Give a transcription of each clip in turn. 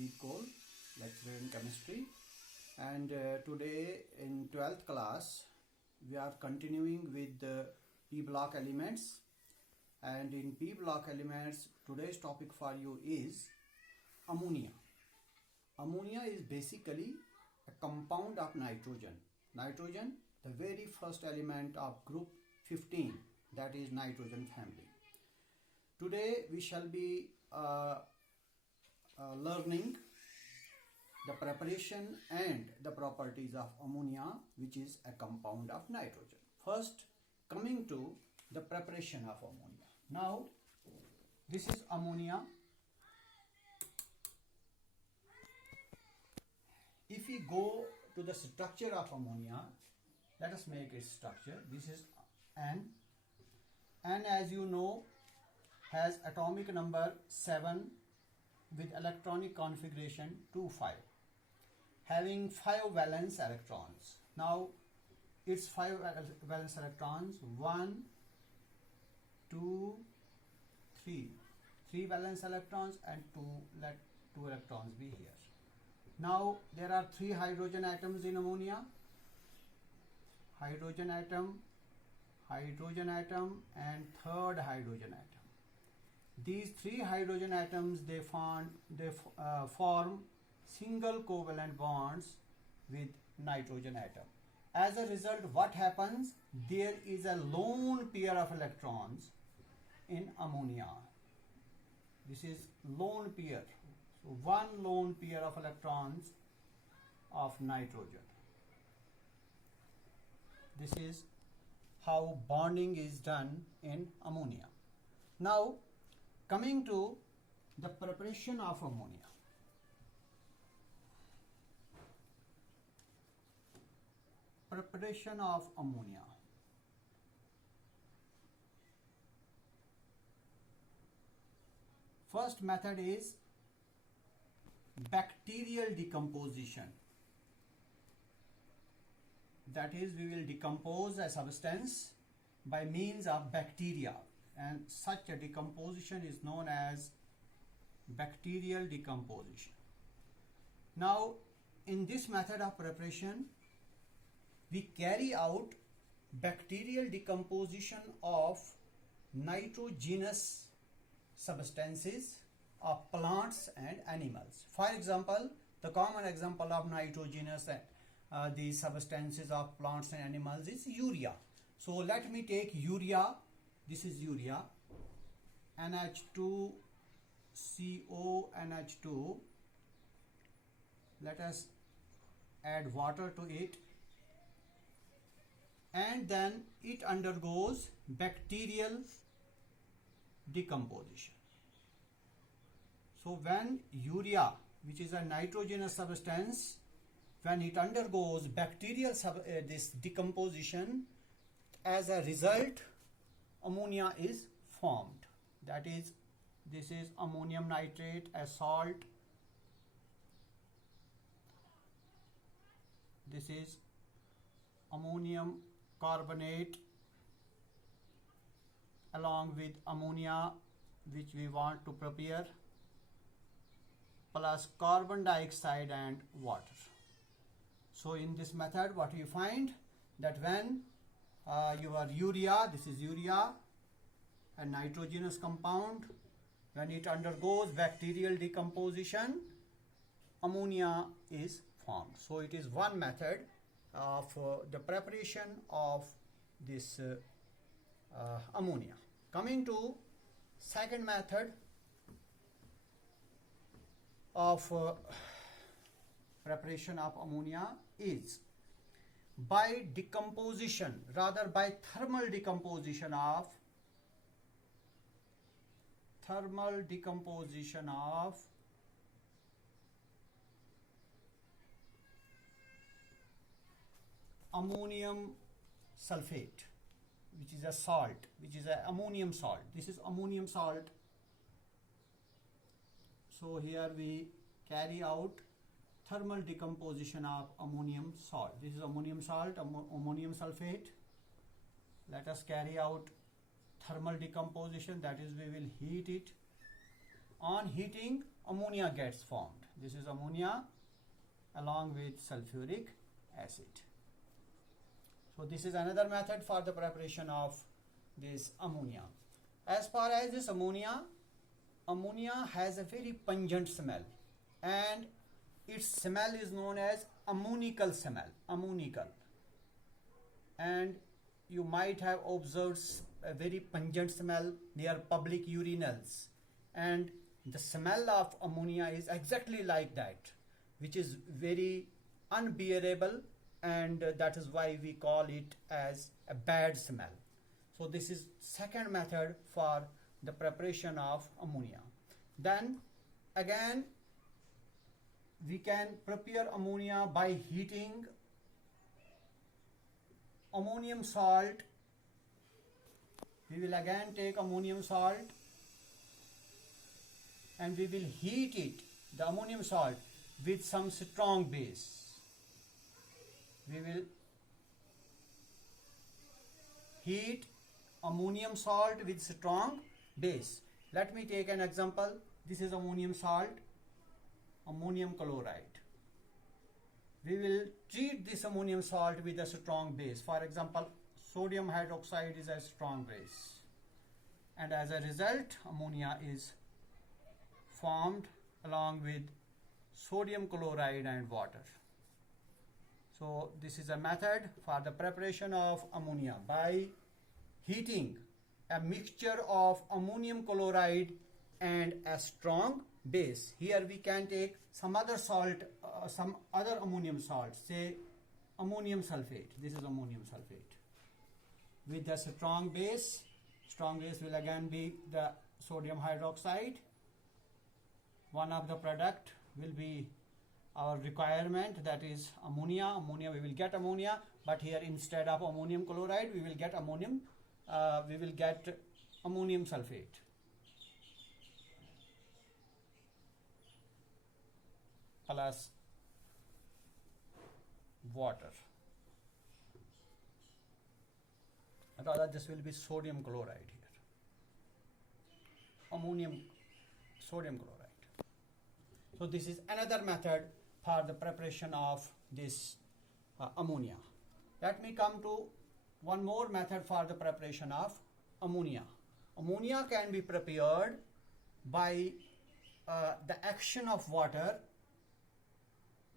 Pardeep Koul, lecturer in chemistry, and today in 12th class we are continuing with the P block elements, and in P block elements today's topic for you is ammonia. Ammonia is basically a compound of nitrogen. Nitrogen, the very first element of group 15, that is nitrogen family. Today we shall be learning the preparation and the properties of ammonia, which is a compound of nitrogen. First, coming to the preparation of ammonia. Now, this is ammonia. If we go to the structure of ammonia, let us make its structure. This is N. N, as you know, has atomic number 7 with electronic configuration 2, 5, having 5 valence electrons. Now, its 5 valence electrons, 1, 2, 3. 3 valence electrons and 2, let 2 electrons be here. Now, there are 3 hydrogen atoms in ammonia. Hydrogen atom, and third hydrogen atom. These 3 hydrogen atoms, they form single covalent bonds with nitrogen atom. As a result, what happens? There is a lone pair of electrons in ammonia. This is lone pair. So one lone pair of electrons of nitrogen. This is how bonding is done in ammonia. Now, coming to the preparation of ammonia. Preparation of ammonia. First method is bacterial decomposition. That is, we will decompose a substance by means of bacteria, and such a decomposition is known as bacterial decomposition. Now, in this method of preparation, we carry out bacterial decomposition of nitrogenous substances of plants and animals. For example, the common example of nitrogenous these substances of plants and animals is urea. So let me take urea. This is urea, NH2, CO, NH2. Let us add water to it, and then it undergoes bacterial decomposition. So when urea, which is a nitrogenous substance, when it undergoes bacterial this decomposition, as a result, ammonia is formed. That is, this is ammonium nitrate, a salt. This is ammonium carbonate along with ammonia, which we want to prepare, plus carbon dioxide and water. So in this method, what you find, that when your urea, this is urea, a nitrogenous compound, when it undergoes bacterial decomposition, ammonia is formed. So it is one method of the preparation of this ammonia. Coming to second method of preparation of ammonia is by decomposition, rather by thermal decomposition of ammonium sulfate, which is a salt, which is an ammonium salt. This is ammonium salt. So here we carry out thermal decomposition of ammonium salt. This is ammonium salt, ammonium sulfate. Let us carry out thermal decomposition, that is, we will heat it. On heating, ammonia gets formed. This is ammonia along with sulfuric acid. So this is another method for the preparation of this ammonia. As far as this ammonia has a very pungent smell, and its smell is known as ammonical smell, ammonical. And you might have observed a very pungent smell near public urinals, and the smell of ammonia is exactly like that, which is very unbearable, and that is why we call it as a bad smell. So this is second method for the preparation of ammonia. Then again, we can prepare ammonia by heating ammonium salt. We will again take ammonium salt and we will heat it, the ammonium salt, with some strong base. We will heat ammonium salt with strong base. Let me take an example. This is ammonium salt, ammonium chloride. We will treat this ammonium salt with a strong base. For example, sodium hydroxide is a strong base, and as a result ammonia is formed along with sodium chloride and water. So this is a method for the preparation of ammonia by heating a mixture of ammonium chloride and a strong base. Here we can take some other salt, some other ammonium salt, say ammonium sulfate. This is ammonium sulfate with a strong base. Strong base will again be the sodium hydroxide. One of the product will be our requirement, that is ammonia. Ammonia, we will get ammonia, but here instead of ammonium chloride we will get ammonium sulfate. Plus water. Rather, this will be sodium chloride here. Sodium chloride. So this is another method for the preparation of this ammonia. Let me come to one more method for the preparation of ammonia. Ammonia can be prepared by the action of water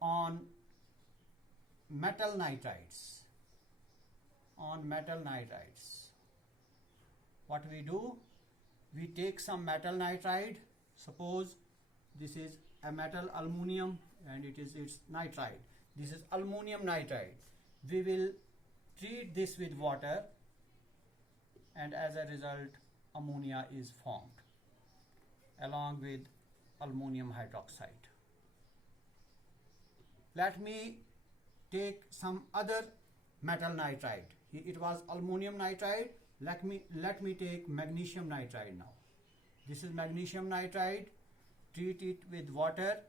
on metal nitrides. What we do, we take some metal nitride. Suppose this is a metal aluminum and it is its nitride. This is aluminum nitride. We will treat this with water, and as a result ammonia is formed along with aluminum hydroxide. Let me take some other metal nitride. It was aluminum nitride. Let me take magnesium nitride now. This is magnesium nitride. Treat it with water,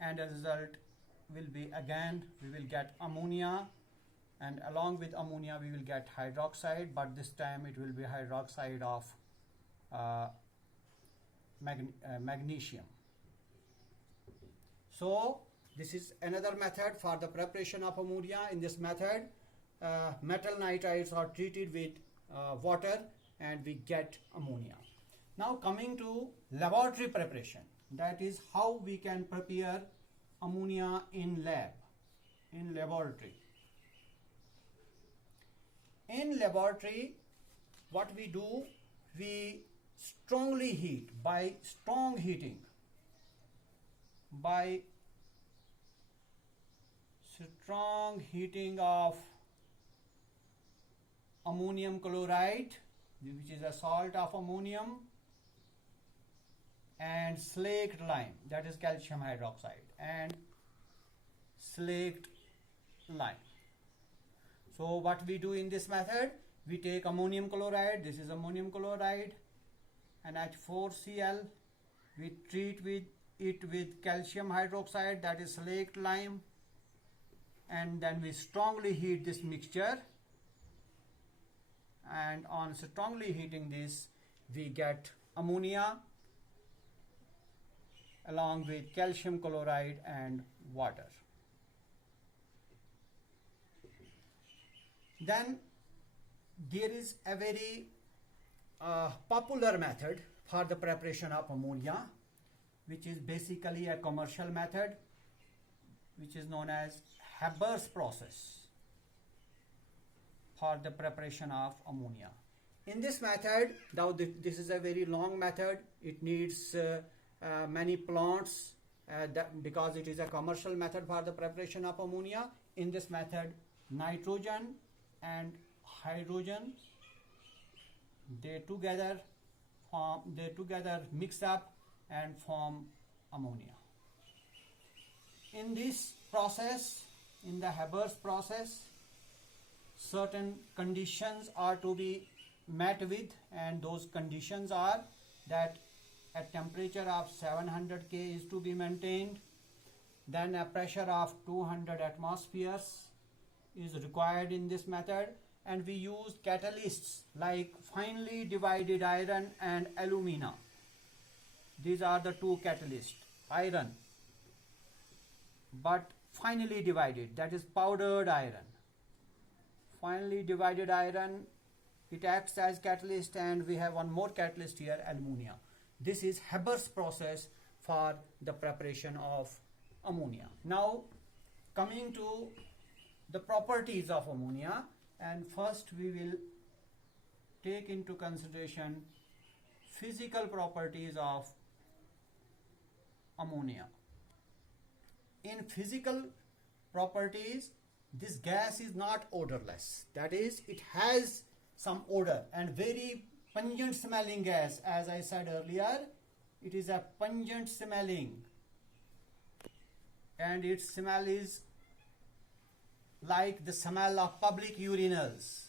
and as a result will be again we will get ammonia, and along with ammonia we will get hydroxide, but this time it will be hydroxide of magnesium. So this is another method for the preparation of ammonia. In this method metal nitrides are treated with water and we get ammonia. Now coming to laboratory preparation, that is how we can prepare ammonia in laboratory. In laboratory, what we do, we strongly heat by strong heating, by strong heating of ammonium chloride, which is a salt of ammonium, and slaked lime, that is calcium hydroxide, and slaked lime. So what we do in this method, we take ammonium chloride, this is ammonium chloride, and NH4Cl, we treat it with calcium hydroxide, that is slaked lime, and then we strongly heat this mixture, and on strongly heating this we get ammonia, along with calcium chloride and water. Then there is a very popular method for the preparation of ammonia, which is basically a commercial method, which is known as Haber's process for the preparation of ammonia. In this method, now this is a very long method. It needs many plants because it is a commercial method for the preparation of ammonia. In this method, nitrogen and hydrogen they together mix up and form ammonia. In this process, in the Haber's process, certain conditions are to be met with, and those conditions are that a temperature of 700 K is to be maintained, then a pressure of 200 atmospheres is required in this method, and we use catalysts like finely divided iron and alumina. These are the two catalysts, iron but finely divided, that is powdered iron. Finely divided iron, it acts as catalyst, and we have one more catalyst here, ammonia. This is Haber's process for the preparation of ammonia. Now coming to the properties of ammonia, and first we will take into consideration physical properties of ammonia. In physical properties, this gas is not odorless, that is, it has some odor and very pungent smelling gas. As I said earlier, it is a pungent smelling, and its smell is like the smell of public urinals,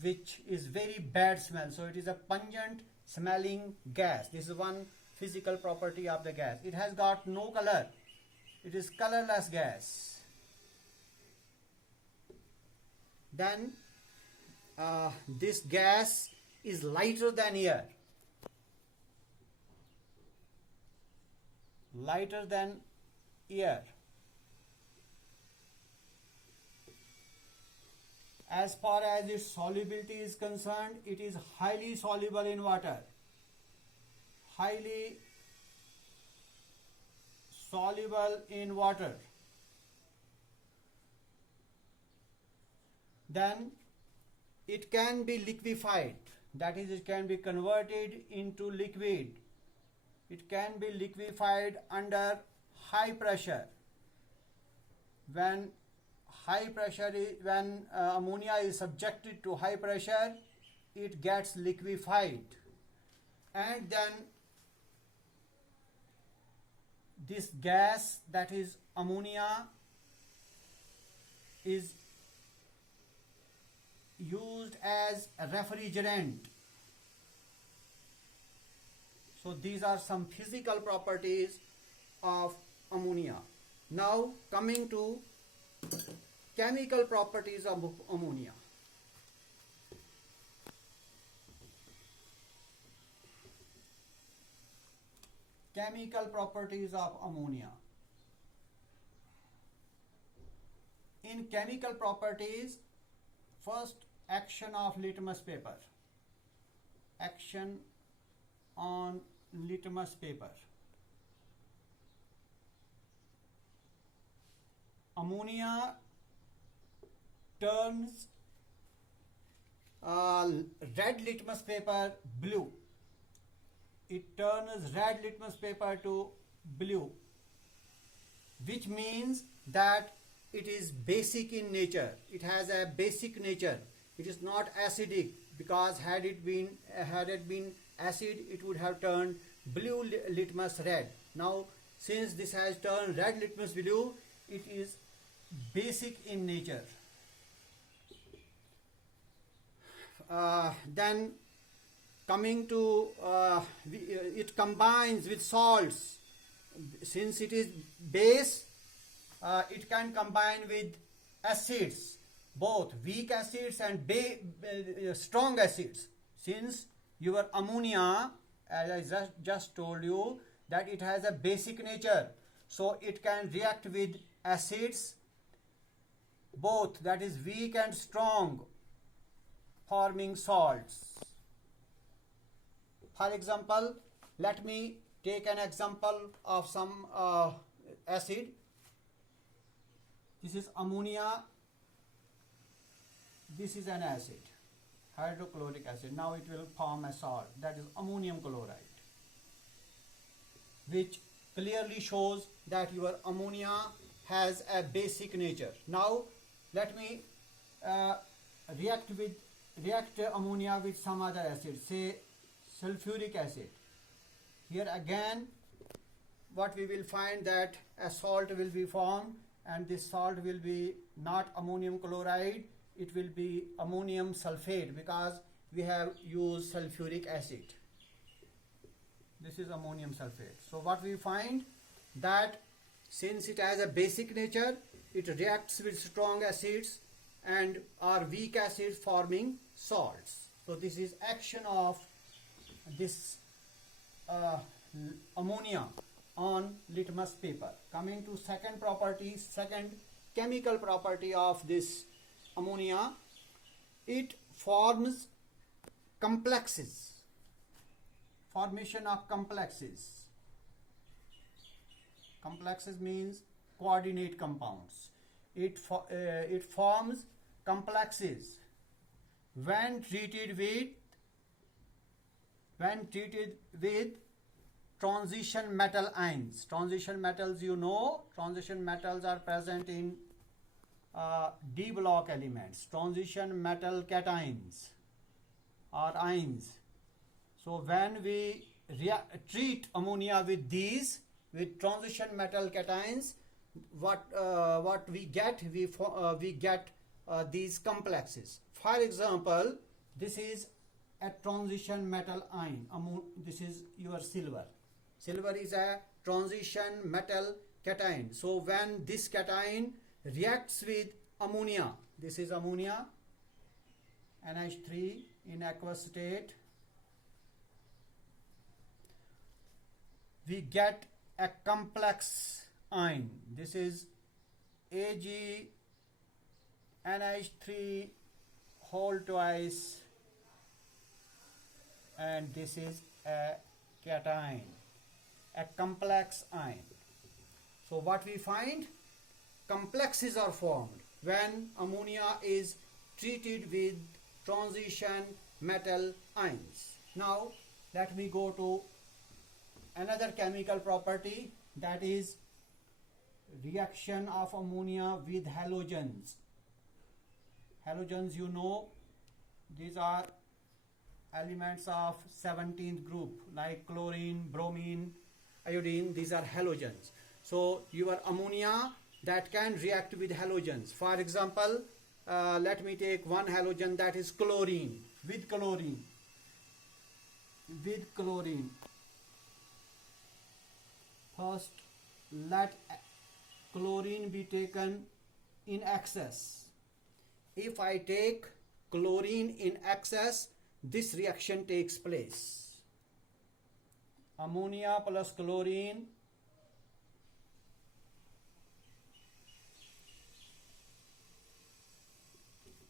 which is very bad smell. So it is a pungent smelling gas. This is one physical property of the gas. It has got no color. It is colorless gas. Then this gas is lighter than air. Lighter than air. As far as its solubility is concerned, it is highly soluble in water. Highly soluble in water. Then it can be liquefied, that is, it can be converted into liquid. It can be liquefied under high pressure. When ammonia is subjected to high pressure, it gets liquefied, and then this gas, that is ammonia, is used as a refrigerant. So these are some physical properties of ammonia. Now coming to chemical properties of ammonia. Chemical properties of ammonia. In chemical properties, first, action of litmus paper. Action on litmus paper. Ammonia turns red litmus paper blue. It turns red litmus paper to blue, which means that it is basic in nature. It has a basic nature. It is not acidic, because had it been acid, it would have turned blue litmus red. Now, since this has turned red litmus blue, it is basic in nature. Then coming to it combines with salts. Since it is base, it can combine with acids, both weak acids and strong acids. Since your ammonia, as I just told you, that it has a basic nature, so it can react with acids both, that is weak and strong, forming salts. For example, let me take an example of some acid. This is ammonia. This is an acid, hydrochloric acid. Now it will form a salt, that is ammonium chloride, which clearly shows that your ammonia has a basic nature. Now let me react ammonia with some other acid, say sulfuric acid. Here again what we will find, that a salt will be formed, and this salt will be not ammonium chloride, it will be ammonium sulfate, because we have used sulfuric acid. This is ammonium sulfate. So what we find, that since it has a basic nature, it reacts with strong acids and or weak acids, forming salts. So this is action of this ammonia on litmus paper. Coming to second property, second chemical property of this ammonia, it forms complexes. Formation of complexes. Complexes means coordinate compounds. It forms complexes when treated with transition metal ions. Transition metals, you know, transition metals are present in D block elements. Transition metal cations or ions. So when we treat ammonia with these, with transition metal cations, what we get, we get these complexes. For example, this is a transition metal ion. This is your silver. Silver is a transition metal cation. So when this cation reacts with ammonia, this is ammonia, NH3 in aqueous state, we get a complex ion. This is Ag NH3 whole twice, and this is a cation, a complex ion. So what we find, complexes are formed when ammonia is treated with transition metal ions. Now let me go to another chemical property, that is reaction of ammonia with halogens. Halogens, you know, these are elements of 17th group, like chlorine, bromine, iodine. These are halogens. So your ammonia that can react with halogens. For example, let me take one halogen, that is chlorine. With chlorine, first let chlorine be taken in excess. If I take chlorine in excess, this reaction takes place. Ammonia plus chlorine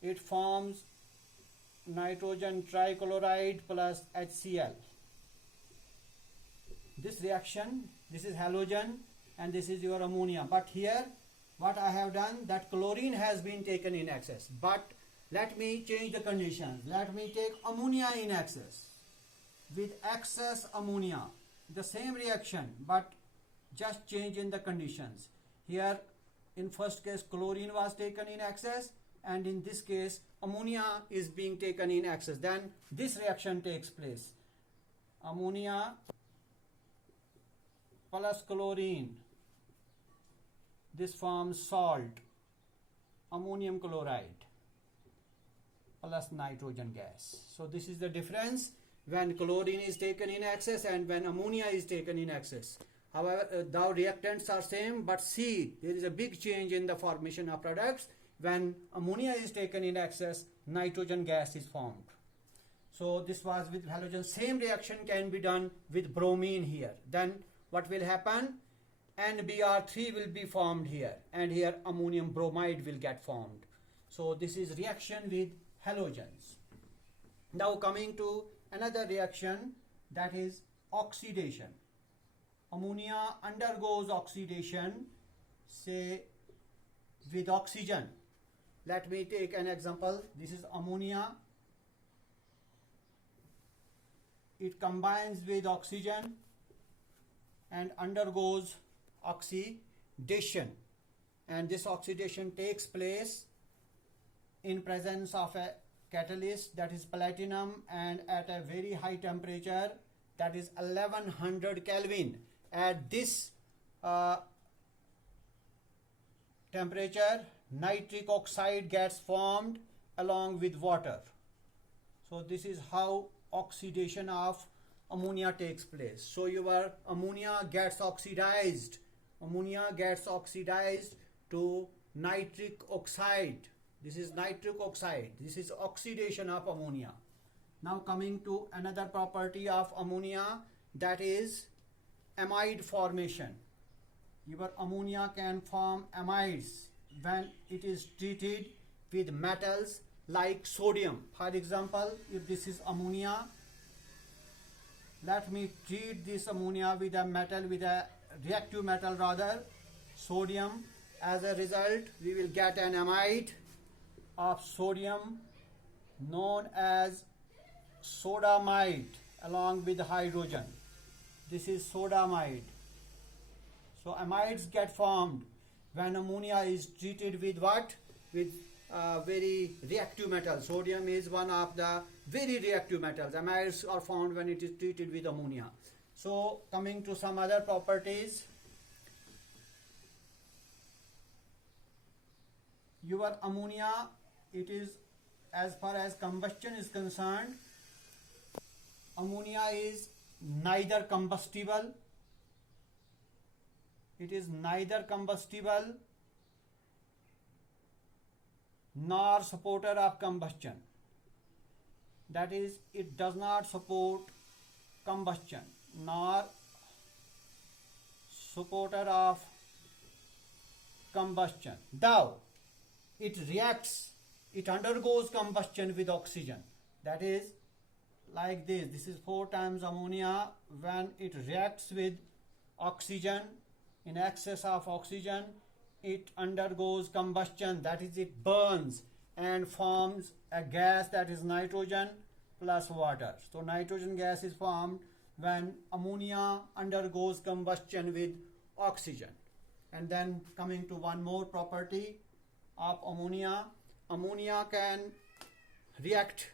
it forms nitrogen trichloride plus HCl. This reaction, this is halogen and this is your ammonia. But here what I have done, that chlorine has been taken in excess. But let me change the conditions. Let me take ammonia in excess. With excess ammonia, the same reaction, but just change in the conditions. Here in first case chlorine was taken in excess, and in this case ammonia is being taken in excess. Then this reaction takes place. Ammonia plus chlorine, this forms salt, ammonium chloride plus nitrogen gas. So this is the difference when chlorine is taken in excess and when ammonia is taken in excess. However, the reactants are same, but see, there is a big change in the formation of products. When ammonia is taken in excess, nitrogen gas is formed. So this was with halogen. Same reaction can be done with bromine here. Then what will happen? NBr3 will be formed here, and here ammonium bromide will get formed. So this is reaction with halogens. Now coming to another reaction, that is oxidation. Ammonia undergoes oxidation, say with oxygen. Let me take an example. This is ammonia. It combines with oxygen and undergoes oxidation, and this oxidation takes place in presence of a catalyst, that is platinum, and at a very high temperature, that is 1100 Kelvin. At this temperature, nitric oxide gets formed along with water. So this is how oxidation of ammonia takes place. So your ammonia gets oxidized. Ammonia gets oxidized to nitric oxide. This is nitric oxide. This is oxidation of ammonia. Now coming to another property of ammonia, that is amide formation. Your ammonia can form amides when it is treated with metals like sodium. For example, if this is ammonia, let me treat this ammonia with a metal, with a reactive metal rather, sodium. As a result, we will get an amide of sodium known as sodamide along with hydrogen. This is sodamide. So amides get formed when ammonia is treated with what? With very reactive metal. Sodium is one of the very reactive metals. Amides are found when it is treated with ammonia. So coming to some other properties, your ammonia, it is, as far as combustion is concerned, ammonia is neither combustible. It is neither combustible nor supporter of combustion. That is, it does not support combustion nor supporter of combustion. Though it reacts, it undergoes combustion with oxygen. That is like this. This is 4 times ammonia. When it reacts with oxygen, in excess of oxygen, it undergoes combustion. That is, it burns and forms a gas, that is nitrogen plus water. So nitrogen gas is formed when ammonia undergoes combustion with oxygen. And then coming to one more property of ammonia, ammonia can react